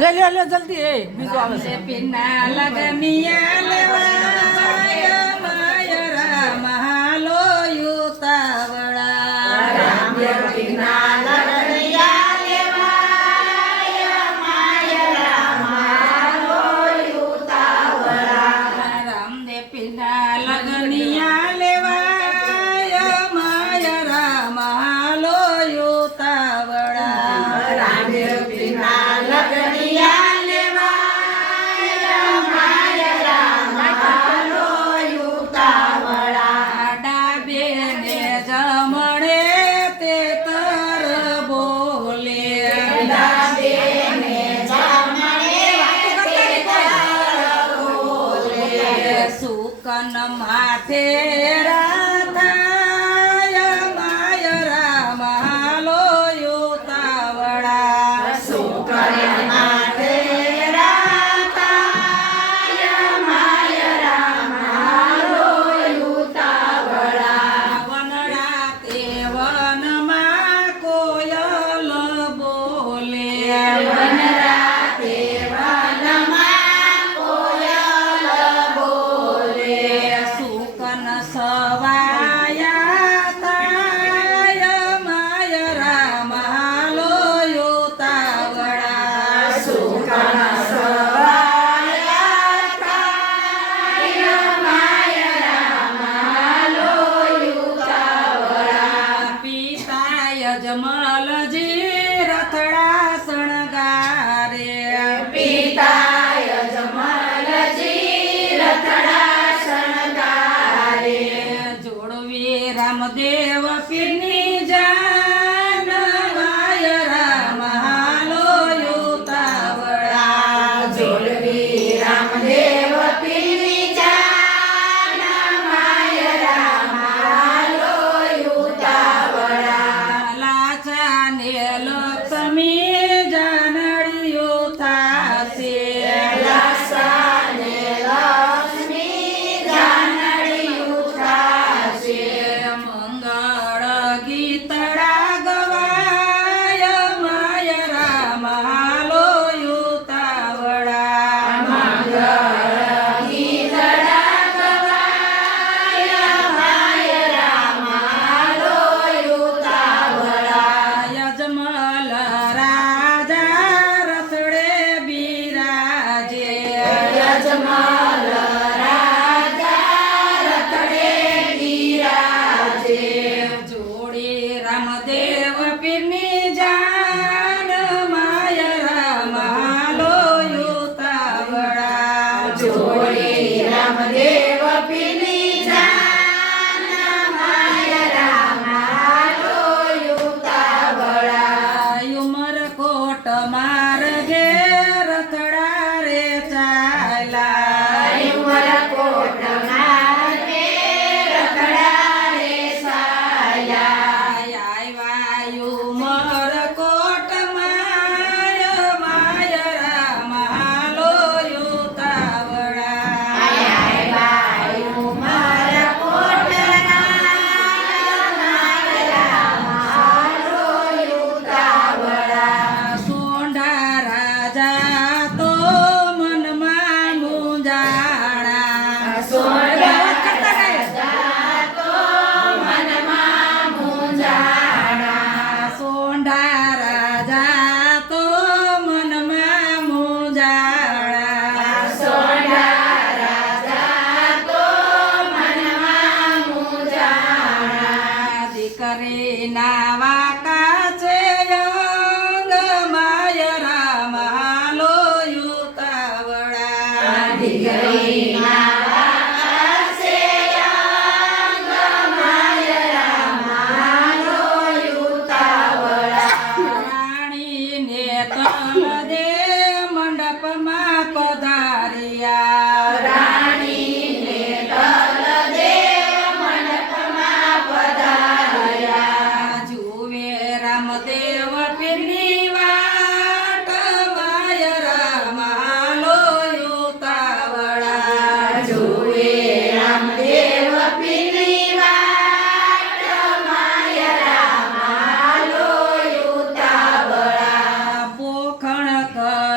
ले ले ले जल्दी ए बीजो આવે છે પીના લગનિયા લેવાય માયરા મહાલો યુતાવળા રામ પીના લગનિયા લેવાય માયરા મહાલો યુતાવળા રામને પીના લગનિયા લેવાય માયરા મહાલો યુતાવળા રામ પીના લગનિયા લેવાય માયરા મહાલો યુતાવળા ડાબેને જમણે તે તર બોલે ડાબેને જમણે તે તર બોલે સુકન માથે રાધાય માયરા મહાલો યુતાવળા સુકન માથે રાધાય માયરા મહાલો યુતાવળા વનડા તે વનમાં કોયલ બોલે વનરાતે વનમાં કોયલ બોલે સુકન સવા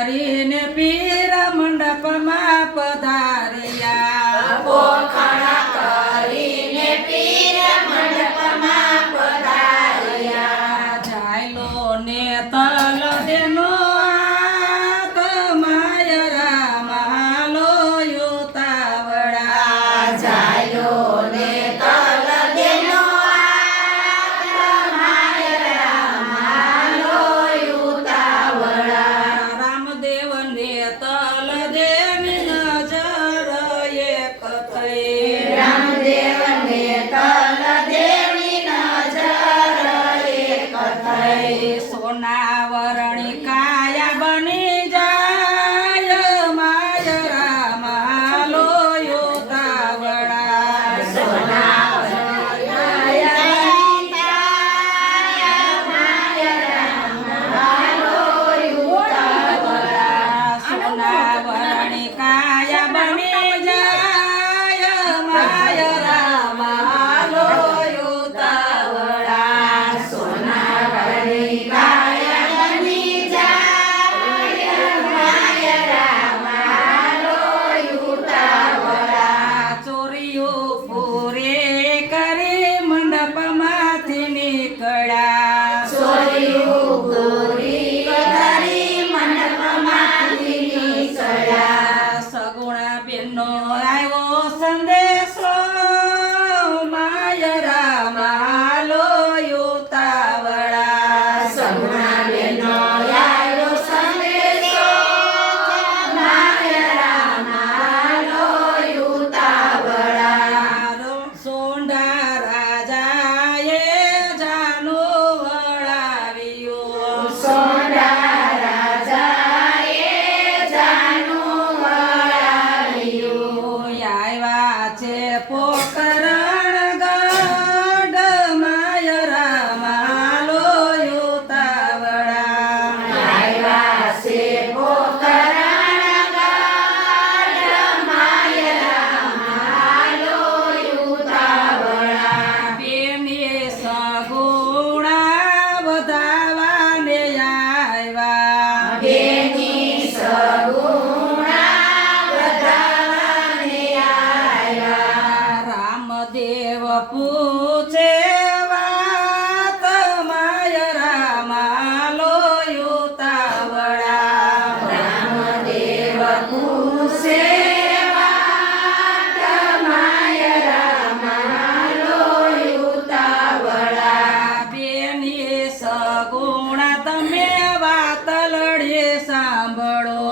કરીને પીર મંડપમાં પધાર્યા પોખણ કરીને પીર મંડપમાં પધાર્યા જાયલો ને તલ દેનો હાથ માયરા માલો યુતાવડા જાયો ને તલ દેનો હાથ માયરા માલો યુતાવળા રામદેવ ને તલ દેની નજર એક થઈ રામદેવને તલ દેવની નજર એક થઈ સોના વરણી કાયા બની જાય માયરા માલો યુતાવડા સોના વરણી કાયા બની જાય માયરા માલો યુતાવડા ચોરીઓ પૂરે કરી મંડપમાંથી નીકળ્યા સગુણા બેનનો આવ્યો સંદેશો માયરા માલો યુતાવડા સોંઢા રાજાએ જાનો વળાવ્યો આવ્યા છે પોકરણ ગઢ માયરા માલો યુતાવડા બેને સગુણા વધાવાને આવ્યા રામદેવ પૂછે વાત માયરા માલો યુતાવડા બેની સગુણા તમે વાત લડે સાંભળો